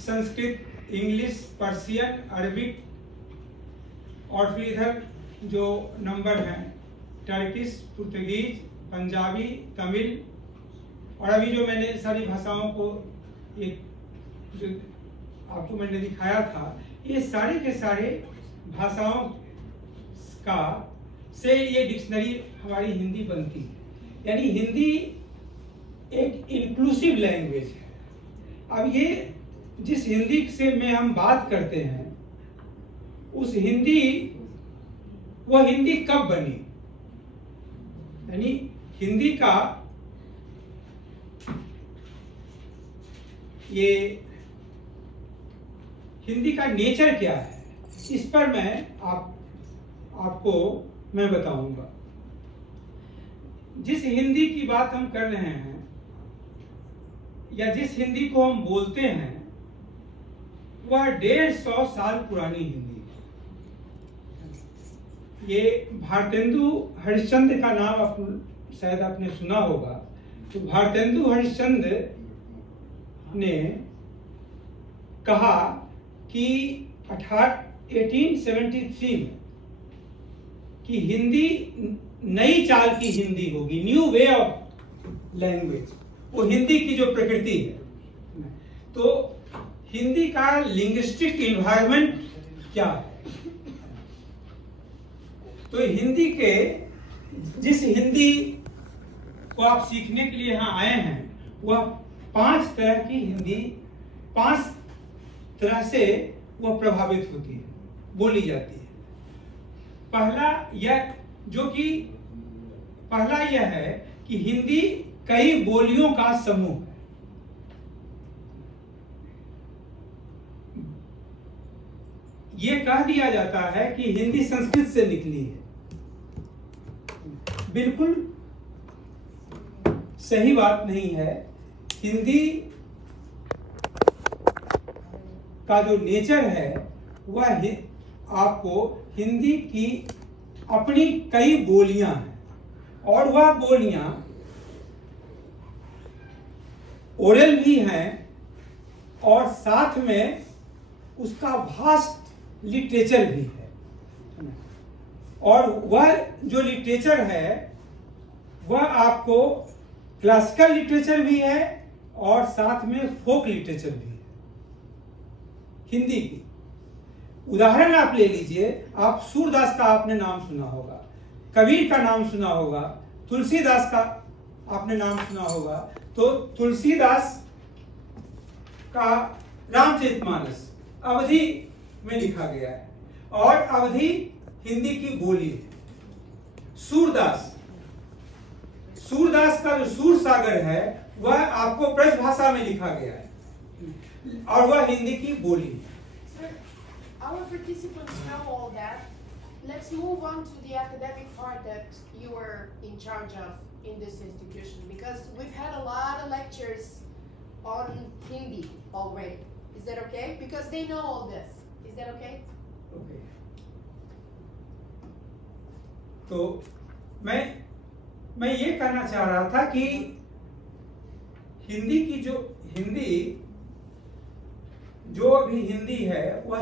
Sanskrit, English, Persian, Arabic और फिर इधर जो नंबर हैं टर्किश, पुर्तगीज, पंजाबी, तमिल और अभी जो मैंने सारी भाषाओं को एक जो आपको मैंने दिखाया था, ये सारे के सारे भाषाओं का से ये डिक्शनरी हमारी हिंदी बनती है। यानी हिंदी एक इंक्लूसिव लैंग्वेज है। अब ये जिस हिंदी से में हम बात करते हैं उस वह हिंदी कब बनी, यानी हिंदी का हिंदी का नेचर क्या है, इस पर मैं आपको बताऊंगा। जिस हिंदी की बात हम कर रहे हैं या जिस हिंदी को हम बोलते हैं वह 150 साल पुरानी हिंदी है। ये भारतेंदु हरिश्चंद्र का नाम शायद आपने सुना होगा। तो भारतेंदु हरिश्चंद्र ने कहा कि 1873 में कि हिंदी नई चाल की हिंदी होगी, न्यू वे ऑफ लैंग्वेज। वो हिंदी की जो प्रकृति है, तो हिंदी का लिंग्विस्टिक एनवायरनमेंट क्या है। तो हिंदी के जिस हिंदी को आप सीखने के लिए यहाँ आए हैं वह 5 तरह की हिंदी 5 तरह से वह प्रभावित होती है, बोली जाती है। पहला यह है कि हिंदी कई बोलियों का समूह है। यह कह दिया जाता है कि हिंदी संस्कृत से निकली है। बिल्कुल सही बात नहीं है। हिंदी का जो नेचर है वह आपको हिंदी की अपनी कई बोलियां हैं और वह बोलियां ओरल भी हैं और साथ में उसका भास्ट लिटरेचर भी है। और वह जो लिटरेचर है वह आपको क्लासिकल लिटरेचर भी है और साथ में फोक लिटरेचर भी है हिंदी की। उदाहरण आप ले लीजिए, आप सूरदास का आपने नाम सुना होगा, कबीर का नाम सुना होगा, तुलसीदास का आपने नाम सुना होगा। तो तुलसीदास का रामचरितमानस अवधी में लिखा गया है और अवधी हिंदी की बोली है। सूरदास का जो सूर सागर है वह आपको ब्रज भाषा में लिखा गया है और वह हिंदी की बोली है। Our participants know all that. Let's move on to the academic part that you were in charge of in this institution, because we've had a lot of lectures on Hindi already. Is that okay? Because they know all this. Is that okay? Okay. तो मैं ये कहना चाह रहा था कि हिंदी जो अभी हिंदी है वह